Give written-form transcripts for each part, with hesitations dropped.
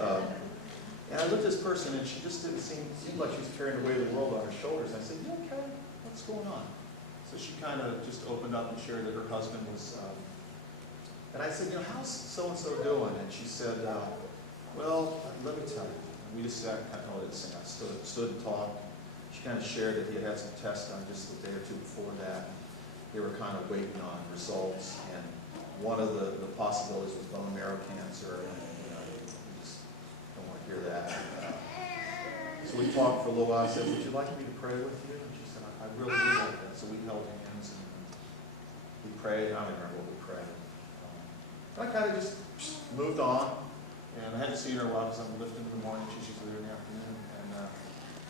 And I looked at this person, and she just didn't seem like she was carrying the weight of the world on her shoulders. I said, "You okay? What's going on?" So she kind of just opened up and shared that her husband was, and I said, "How's so-and-so doing?" And she said, "Well, let me tell you." We just sat, I stood and talked. She kind of shared that he had some tests done just a day or two before that. They were kind of waiting on results, and one of the possibilities was bone marrow cancer, and you just don't want to hear that. So we talked for a little while. I said, "Would you like me to pray with you?" And she said, "I really would like that." So we held hands, and we prayed. I don't remember what we prayed. I kind of just moved on. And I hadn't seen her a while because I'm lifting in the morning. She's usually there in the afternoon.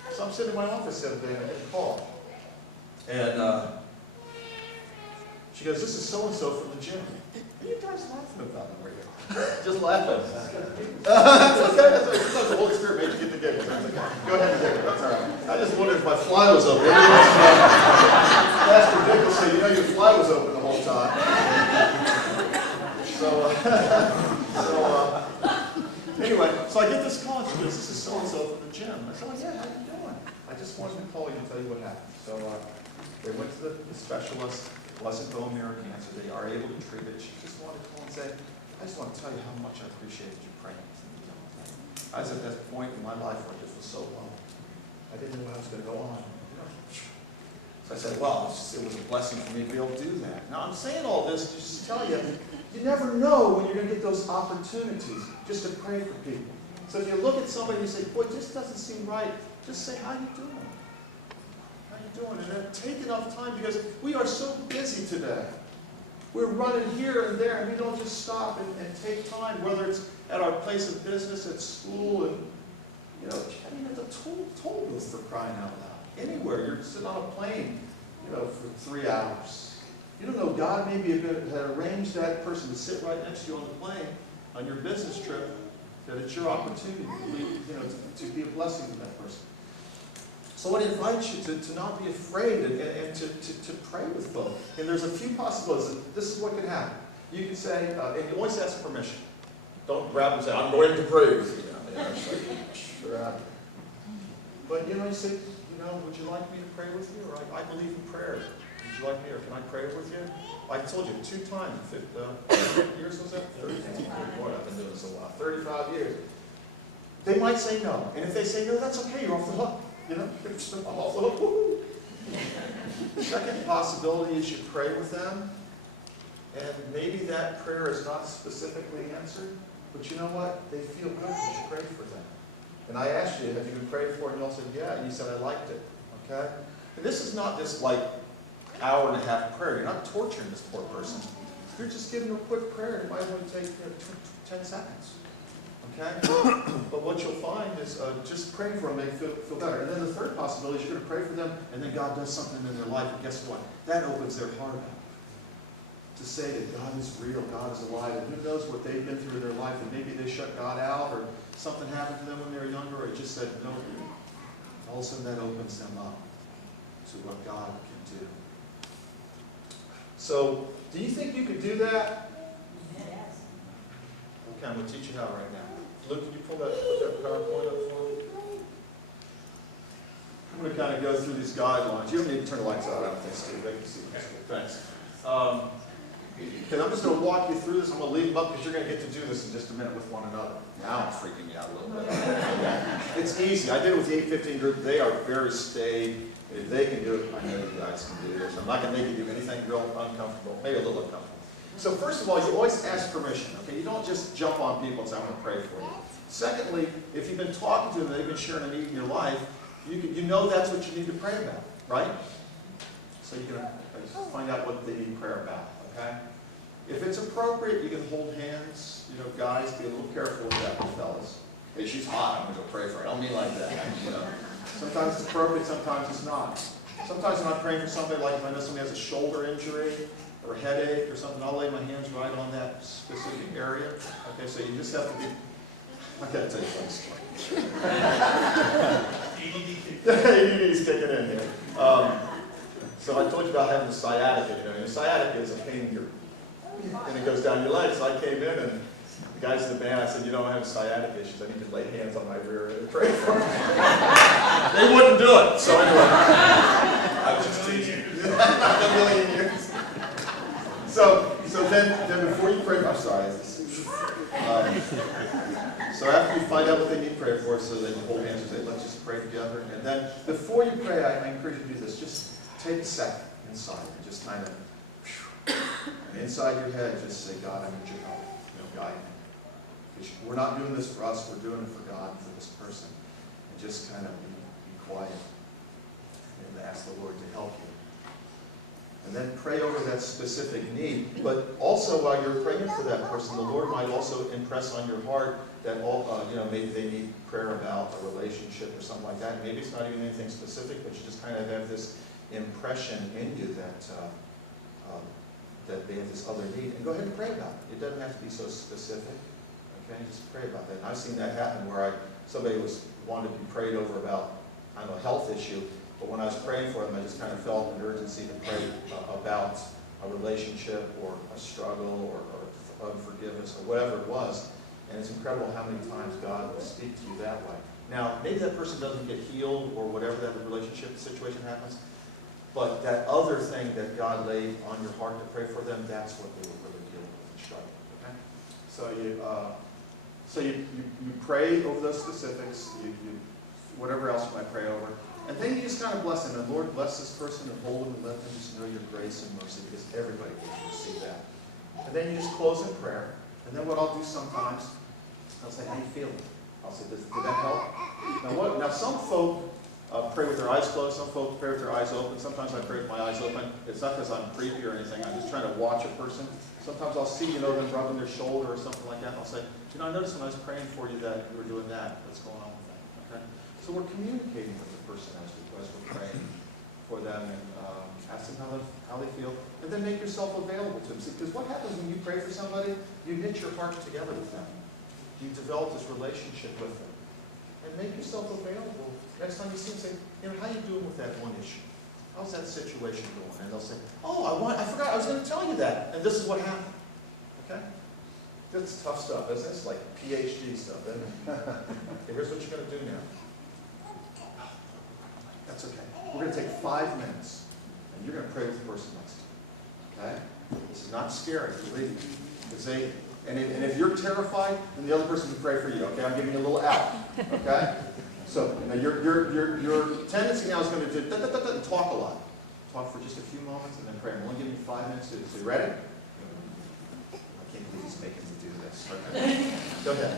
And so I'm sitting in my office the other day, and I get a call. And she goes, "This is so-and-so from the gym." What are you guys laughing about them right now? Just laughing. That's okay. That's the Holy Spirit made you get the giggle. Go ahead and giggle. That's all right. I just wondered if my fly was open. Pastor Dick will say, "Your fly was open the whole time." Anyway, so I get this call. She goes, "This is so-and-so from the gym." I said, "Oh, yeah, how you doing?" "I just wanted to call you and tell you what happened." So they went to the specialist. It wasn't bone marrow cancer. They are able to treat it. She just wanted to call and say, "I just want to tell you how much I appreciated you praying for me." I was at that point in my life where it just was so low. I didn't know when I was going to go on. So I said, "Well, it was a blessing for me to be able to do that." Now, I'm saying all this just to tell you, you never know when you're going to get those opportunities just to pray for people. So if you look at somebody and you say, "Boy, this doesn't seem right," just say, "How you doing? How you doing?" And then take enough time, because we are so busy today. We're running here and there, and we don't just stop and take time, whether it's at our place of business, at school, and at the toll booth, for crying out loud. Anywhere, you're sitting on a plane, for 3 hours. You don't know, God maybe had arranged that person to sit right next to you on the plane on your business trip, that it's your opportunity to be a blessing to that person. So I invite you to not be afraid and to pray with folks. And there's a few possibilities. This is what can happen. You can say, and you always ask permission. Don't grab them and say, "I'm going to pray with you." Sure. But you say, "Would you like me to pray with you?" Or I believe in prayer. "Would you like me, or can I pray with you?" I told you 2 times. 50 years was that? 30. Boy, I've been doing this a while. 35 years. They might say no. And if they say no, that's okay. You're off the hook. I'm off the hook. Woo-hoo. The second possibility is you pray with them. And maybe that prayer is not specifically answered. But you know what? They feel good because you prayed for them. And I asked you, "Have you been prayed for?" And you all said, "Yeah." And you said, "I liked it." Okay? And this is not just like hour and a half prayer. You're not torturing this poor person. You're just giving them a quick prayer. It might only take 10 seconds. Okay? But what you'll find is just praying for them, they feel better. And then the third possibility is you're going to pray for them, and then God does something in their life. And guess what? That opens their heart up to say that God is real, God is alive. And who knows what they've been through in their life. And maybe they shut God out, or something happened to them when they were younger, or just said no. All of a sudden that opens them up to what God can do. So, do you think you could do that? Yes. Okay, I'm going to teach you how right now. Luke, can you put that PowerPoint up for me? I'm going to kind of go through these guidelines. You don't need to turn the lights out, I don't think, Steve. They can see this. Thanks. Okay, I'm just going to walk you through this. I'm going to leave them up because you're going to get to do this in just a minute with one another. Now I'm freaking you out a little bit. It's easy. I did it with the 815 group. They are very staid. If they can do it, I know you guys can do this. I'm not going to make you do anything real uncomfortable, maybe a little uncomfortable. So first of all, you always ask permission. Okay, you don't just jump on people and say, "I'm going to pray for you." Secondly, if you've been talking to them, they've been sharing a need in your life, you know that's what you need to pray about, right? So you can find out what they need prayer about. Okay. If it's appropriate, you can hold hands. Guys, be a little careful with that, fellas. "Hey, she's hot. I'm going to go pray for her." I don't mean like that. Sometimes it's appropriate, sometimes it's not. Sometimes when I'm praying for somebody, like if I know somebody has a shoulder injury or a headache or something, I'll lay my hands right on that specific area. Okay, so you just have to be. I got to tell you something. ADD is kicking in here. So I told you about having the sciatica. And the sciatica is a pain in your, and it goes down your legs. So I came in and guys in the band, I said, you know, I have sciatic issues. I need to lay hands on my rear end and pray for them. They wouldn't do it. So anyway, I was just teasing. Not a million years. So then before you pray, I'm sorry. So after you find out what they need prayer for, so then you hold hands and say, let's just pray together. And then before you pray, I encourage you to do this. Just take a second inside and just kind of, and inside your head, just say, God, I need your help. Guide me. Because we're not doing this for us, we're doing it for God and for this person. And just kind of be quiet and ask the Lord to help you. And then pray over that specific need. But also while you're praying for that person, the Lord might also impress on your heart that maybe they need prayer about a relationship or something like that. Maybe it's not even anything specific, but you just kind of have this impression in you that they have this other need. And go ahead and pray about it. It doesn't have to be so specific. Okay, just pray about that. And I've seen that happen where somebody wanted to be prayed over about, I don't know, a health issue. But when I was praying for them, I just kind of felt an urgency to pray about a relationship or a struggle or unforgiveness or whatever it was. And it's incredible how many times God will speak to you that way. Now, maybe that person doesn't get healed or whatever that relationship situation happens, but that other thing that God laid on your heart to pray for them, that's what they were really dealing with and struggling. Okay? So you pray over those specifics, you whatever else you might pray over. And then you just kind of bless them. And Lord, bless this person and hold them and let them just know your grace and mercy, because everybody gets to see that. And then you just close in prayer. And then what I'll do sometimes, I'll say, how you feeling? I'll say, did that help? Now some folk pray with their eyes closed. Some folks pray with their eyes open. Sometimes I pray with my eyes open. It's not because I'm creepy or anything. I'm just trying to watch a person. Sometimes I'll see, them rubbing their shoulder or something like that. And I'll say, I noticed when I was praying for you that you were doing that. What's going on with that? Okay? So we're communicating with the person as we're praying for them and ask them how they feel. And then make yourself available to them. Because what happens when you pray for somebody? You knit your heart together with them. You develop this relationship with them. And make yourself available. Next time you see them, say, how you doing with that one issue? How's that situation going? And they'll say, I forgot, I was going to tell you that. And this is what happened. Okay? That's tough stuff, isn't it? It's like PhD stuff, isn't it? Okay, here's what you're going to do now. That's okay. We're going to take 5 minutes, and you're going to pray with the person next to you. Okay? This is not scary, believe me. And if you're terrified, then the other person can pray for you. Okay? I'm giving you a little out. Okay? So your tendency now is going to do talk a lot. Talk for just a few moments and then pray. I'm only giving you 5 minutes to do this. So you ready? I can't believe he's making me do this. Okay. Go ahead.